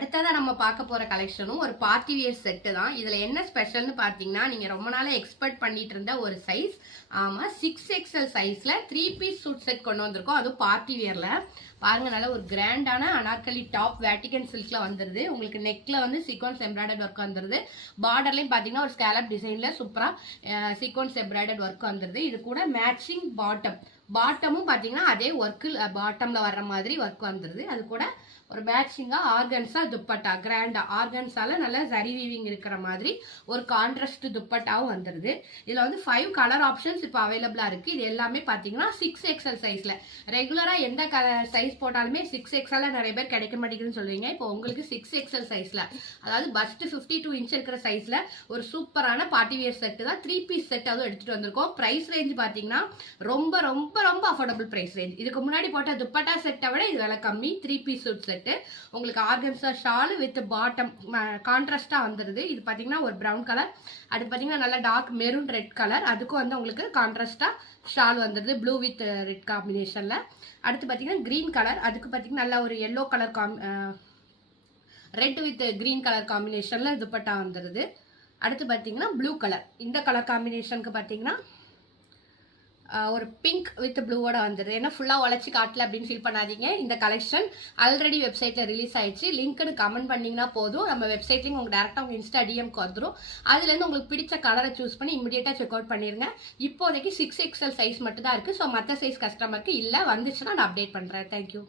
அடுத்ததான் நம்ம பார்க்க போற கலெக்ஷனும் ஒரு பார்ட்டி வியர் செட்டு தான். இதுல என்ன ஸ்பெஷல்னு பாத்தீங்கன்னா, நீங்க ரொம்ப நாளா எக்ஸ்பெக்ட் பண்ணிட்டு இருந்த ஒரு சைஸ். ஆமா, 6XL சைஸ்ல 3 பீஸ் சூட் செட் கொண்டு வந்திருக்கோம். அதுவும் பார்ட்டி வியர்ல பாருங்க, நல்ல ஒரு கிராண்டான அனார்கலி டாப் வேட்டிகன் சில்க்ல வந்துருது. உங்களுக்கு நெக்ல வந்து சீக்வன்ஸ் எம்ப்ராய்டர்ட் ஒர்க் வந்துருது. பார்டர்லயும் பாத்தீங்கன்னா ஒரு ஸ்கேலப் டிசைன்ல சூப்பரா சீக்வன்ஸ் எம்ப்ராய்டர்ட் ஒர்க் வந்துருது. இது கூட மேட்சிங் பாட்டமும் பாத்தீங்கன்னா அதே ஒர்க் பாட்டம்ல வர்ற மாதிரி ஒர்க் வந்துருது. அது கூட ஒரு மேட்சிங்கா ஆர்கன்ஸா துப்பட்டா, கிராண்டா ஆர்கன்ஸால நல்ல சரி வீவிங் இருக்கிற மாதிரி ஒரு கான்ட்ராஸ்ட் துப்பட்டாவும் வந்துருது. இதுல வந்து 5 கலர் ஆப்ஷன்ஸ் இப்போ அவைலபிளா இருக்கு. இது எல்லாமே பாத்தீங்கன்னா 6XL சைஸ்ல. ரெகுலரா எந்த சைஸ் போட்டாலுமே 6XL நிறைய பேர் கிடைக்க மாட்டேங்குதுன்னு சொல்லுவீங்க. இப்போ உங்களுக்கு 6XL சைஸ்ல, அதாவது பஸ்ட் 52 இன்ச் இருக்கிற சைஸ்ல ஒரு சூப்பரான பார்ட்டி வியர் செட் தான். 3 பீஸ் செட் அதுவும் எடுத்துட்டு வந்திருக்கோம். பிரைஸ் ரேஞ்ச் பாத்தீங்கன்னா ரொம்ப ரொம்ப ரொம்ப அஃபோர்டபுள் பிரைஸ் ரேஞ்ச். இதுக்கு முன்னாடி போட்ட துப்பட்டா செட்டை விட இது விலை கம்மி. 3 பீஸ் சூட் செட் உங்களுக்கு ஆர்கன்ஸா ஷால் வித் பாட்டம் கான்ட்ராஸ்டா வந்துருது. இது பாத்தீங்கன்னா ஒரு பிரவுன் கலர், அது பாத்தீங்கன்னா நல்ல டார்க் மெரூன் ரெட் கலர். அதுக்கும் வந்து உங்களுக்கு கான்ட்ராஸ்டா ஷால் வந்துருது ப்ளூ வித் ரெட் காம்பினேஷன்ல. அடுத்து பாத்தீங்கன்னா கிரீன் கலர், அதுக்கு பாத்தீங்கன்னா நல்ல ஒரு yellow colour red with green colour காம்பினேஷன்ல துப்பட்டா வந்துருது. அடுத்து பாத்தீங்கன்னா ப்ளூ கலர், இந்த கலர் காம்பினேஷனுக்கு பாத்தீங்கன்னா ஒரு பிங்க் வித் ப்ளூவோட வந்துடுது. ஏன்னா ஃபுல்லாக உழைச்சி காட்டல அப்படின்னு ஃபீல் பண்ணாதீங்க. இந்த கலெக்ஷன் ஆல்ரெடி வெப்சைட்டில் ரிலீஸ் ஆயிடுச்சு. லிங்க்னு கமெண்ட் பண்ணிங்கன்னா போதும், நம்ம வெப்சைட்லேயும் உங்களுக்கு டேரெக்டாக உங்கள் இன்ஸ்டா டிஎம்க்கு வந்துடும். அதுலேருந்து உங்களுக்கு பிடிச்ச கலரை சூஸ் பண்ணி இமீடியட்டாக செக் அவுட் பண்ணிடுங்க. இப்போதைக்கு 6XL சைஸ் மட்டும் தான் இருக்குது. ஸோ மற்ற சைஸ் கஸ்டமருக்கு இல்லை, வந்துச்சுன்னா நான் அப்டேட் பண்ணுறேன். தேங்க்யூ.